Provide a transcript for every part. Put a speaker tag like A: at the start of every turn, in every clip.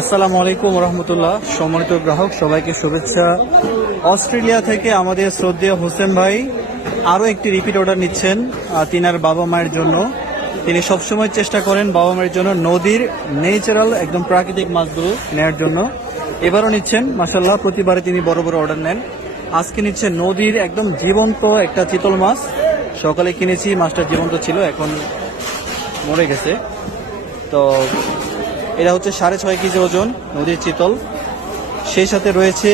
A: আসসালামু আলাইকুম রহমতুল্লাহ। সম্মানিত গ্রাহক, সবাইকে শুভেচ্ছা। অস্ট্রেলিয়া থেকে আমাদের শ্রদ্ধেয় হোসেন ভাই আরও একটি রিপিট অর্ডার নিচ্ছেন তিনার বাবা মায়ের জন্য। তিনি সবসময় চেষ্টা করেন বাবা মায়ের জন্য নদীর ন্যাচারাল একদম প্রাকৃতিক মাছগুলো নেওয়ার জন্য। এবারও নিচ্ছেন মাসাল্লাহ প্রতিবারে তিনি বড় বড় অর্ডার নেন। আজকে নিচ্ছেন নদীর একদম জীবন্ত একটা চিতল মাছ। সকালে কিনেছি, মাছটা জীবন্ত ছিল, এখন মরে গেছে। তো এটা হচ্ছে সাড়ে ছয় কেজি ওজন নদীর চিতল। সেই সাথে রয়েছে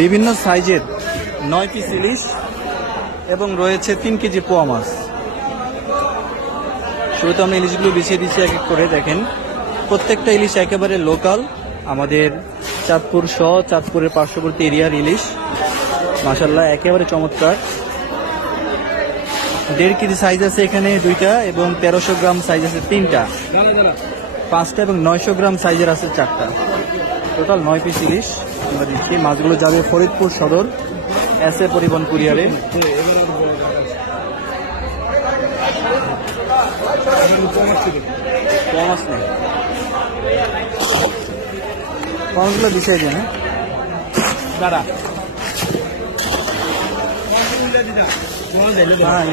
A: বিভিন্ন সাইজের নয় পিস ইলিশ এবং রয়েছে তিন কেজি পোয়া মাছ। শুরুতে আমরা ইলিশগুলো বিছিয়ে দিচ্ছি এক এক করে, দেখেন। প্রত্যেকটা ইলিশ একেবারে লোকাল আমাদের চাঁদপুর সহ চাঁদপুরের পার্শ্ববর্তী এরিয়ার ইলিশ। মাসাল্লাহ একেবারে চমৎকার। দেড় কেজি সাইজ আছে এখানে দুইটা এবং তেরোশো গ্রাম সাইজ আছে তিনটা। পাঁচটা এবং নয়শো গ্রাম সাইজের আছে চারটা। টোটাল নয় পিস ইলিশ। আমরা দিচ্ছি। মাছগুলো যাবে ফরিদপুর সদর। এস এ পরিবহন কুরিয়ারে। বিষয়
B: দাঁড়া।
A: হ্যাঁ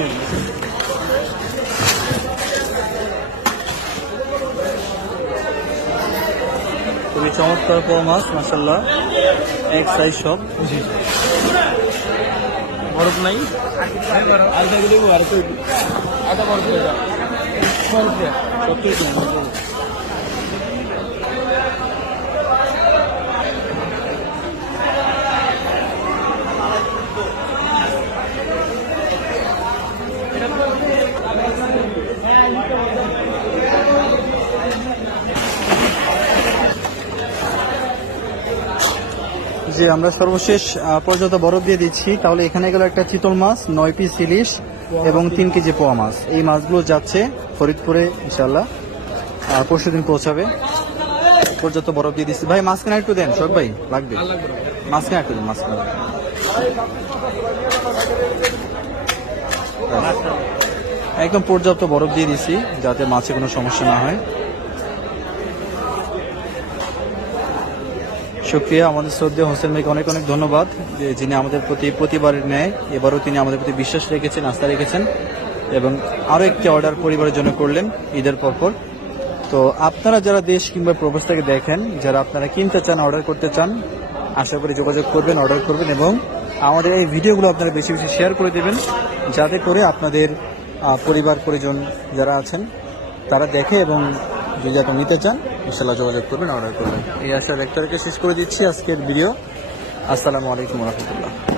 A: খুবই চমৎকার পোয়া মাছ মাসাল্লাহ এক সাইজ সব।
B: বরফ নাই? আর বরফ সত্যি
A: যে আমরা সর্বশেষ পর্যন্ত বরফ দিয়ে দিচ্ছি, তাহলে এখানে গেল একটা চিতল মাছ, নয় পিস ইলিশ এবং তিন কেজি পোয়া মাছ। এই মাছগুলো যাচ্ছে ফরিদপুরে ইনশাল্লাহ পরশু দিন পৌঁছাবে। পর্যন্ত বরফ দিয়ে দিচ্ছি। ভাই, মাঝখানে একটু দেন, শোক ভাই, লাগবে। মাঝখানে একটু দেন, মাঝখানে। একদম পর্যাপ্ত বরফ দিয়ে দিছি যাতে মাছে কোনো সমস্যা না হয়। সুপ্রিয়া আমাদের শ্রদ্ধেয় হোসেন ভাইকে অনেক অনেক ধন্যবাদ যে যিনি আমাদের প্রতি প্রতিবারের ন্যায় এবারও তিনি আমাদের প্রতি বিশ্বাস রেখেছেন, আস্থা রেখেছেন এবং আরও একটি অর্ডার পরিবারের জন্য করলেন ঈদের পরপর। তো আপনারা যারা দেশ কিংবা প্রবাস থেকে দেখেন, যারা আপনারা কিনতে চান, অর্ডার করতে চান, আশা করি যোগাযোগ করবেন, অর্ডার করবেন এবং আমাদের এই ভিডিওগুলো আপনারা বেশি বেশি শেয়ার করে দেবেন যাতে করে আপনাদের পরিবার, পরিজন যারা আছেন, তারা দেখে এবং যদি আপনি নিতে চান। ইনশাল্লাহ যোগাযোগ করবেন অর্ডার করবেন এই আশা তারিখে শেষ করে দিচ্ছি আজকের ভিডিও। আসসালামু আলাইকুম রহমতুল্লাহ।